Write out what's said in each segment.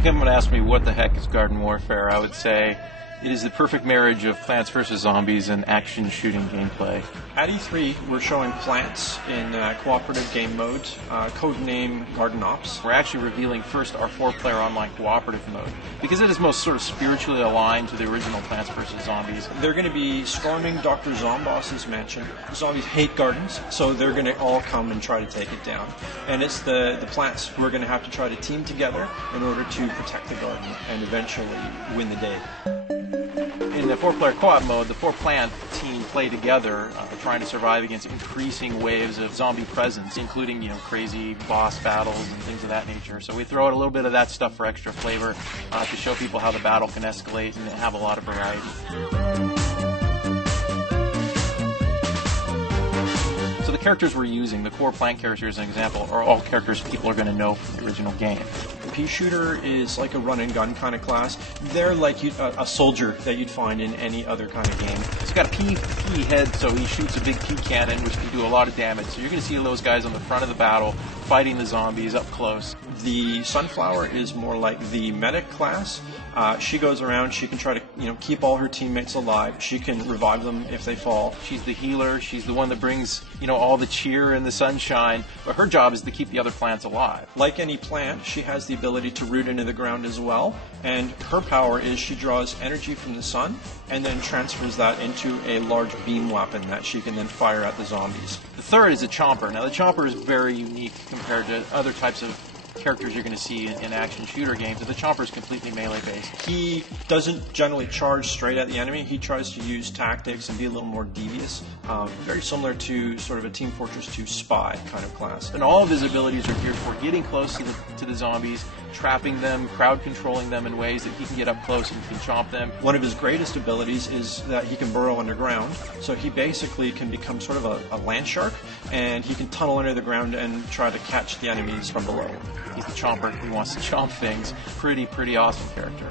someone came and asked me what the heck is Garden Warfare, I would say it is the perfect marriage of Plants vs. Zombies and action shooting gameplay. At E3, we're showing Plants in cooperative game mode, codename Garden Ops. We're actually revealing first our 4-player online cooperative mode, because it is most sort of spiritually aligned to the original Plants vs. Zombies. They're going to be storming Dr. Zomboss's mansion. Zombies hate gardens, so they're going to all come and try to take it down. And it's the plants who are going to have to try to team together in order to protect the garden and eventually win the day. In the 4-player co-op mode, the 4-plant team play together, trying to survive against increasing waves of zombie presence, including, crazy boss battles and things of that nature. So we throw out a little bit of that stuff for extra flavor to show people how the battle can escalate and have a lot of variety. So the characters we're using, the core plant characters, as an example, are all characters people are going to know from the original game. The pea shooter is like a run-and-gun kind of class. They're like a soldier that you'd find in any other kind of game. He's got a pea head, so he shoots a big pea cannon, which can do a lot of damage. So you're going to see those guys on the front of the battle fighting the zombies up close. The Sunflower is more like the medic class. She goes around, she can try to keep all her teammates alive. She can revive them if they fall. She's the healer, she's the one that brings all the cheer and the sunshine, but her job is to keep the other plants alive. Like any plant, she has the ability to root into the ground as well, and her power is she draws energy from the sun and then transfers that into a large beam weapon that she can then fire at the zombies. The third is a Chomper. Now the Chomper is very unique compared to other types of characters you're going to see in action shooter games, and the Chomper is completely melee based. He doesn't generally charge straight at the enemy. He tries to use tactics and be a little more devious. Very similar to sort of a Team Fortress 2 spy kind of class. And all of his abilities are geared for getting close to the zombies, trapping them, crowd controlling them in ways that he can get up close and can chomp them. One of his greatest abilities is that he can burrow underground, so he basically can become sort of a land shark, and he can tunnel under the ground and try to catch the enemies from below. He's the chomper. He wants to chomp things. Pretty awesome character.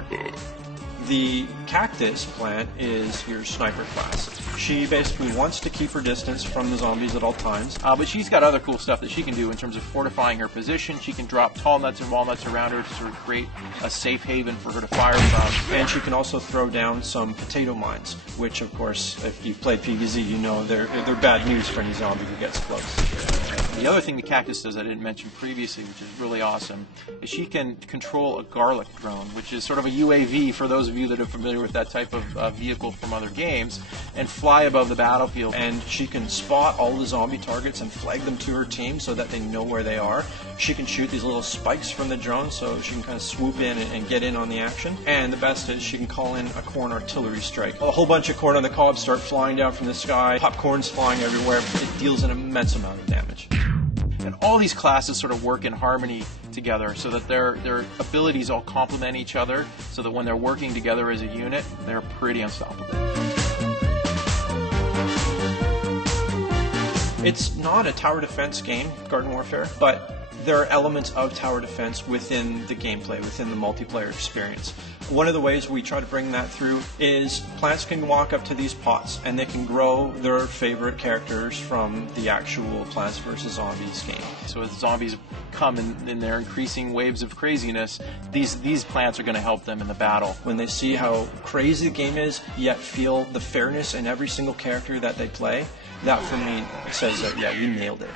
The Cactus plant is your sniper class. She basically wants to keep her distance from the zombies at all times. But she's got other cool stuff that she can do in terms of fortifying her position. She can drop tall nuts and walnuts around her to sort of create a safe haven for her to fire from. And she can also throw down some potato mines, which, of course, if you've played PvZ, you know they're bad news for any zombie who gets close. The other thing the Cactus does I didn't mention previously, which is really awesome, is she can control a garlic drone, which is sort of a UAV for those of you that are familiar with that type of vehicle from other games, and fly above the battlefield. And she can spot all the zombie targets and flag them to her team so that they know where they are. She can shoot these little spikes from the drone so she can kind of swoop in and get in on the action. And the best is she can call in a corn artillery strike. A whole bunch of corn on the cob start flying down from the sky, popcorn's flying everywhere. It deals an immense amount of damage. And all these classes sort of work in harmony together so that their abilities all complement each other, so that when they're working together as a unit, they're pretty unstoppable. It's not a tower defense game, Garden Warfare, but there are elements of tower defense within the gameplay, within the multiplayer experience. One of the ways we try to bring that through is plants can walk up to these pots and they can grow their favorite characters from the actual Plants vs. Zombies game. So as zombies come in their increasing waves of craziness, these plants are going to help them in the battle. When they see how crazy the game is, yet feel the fairness in every single character that they play, that for me says that, yeah, you nailed it.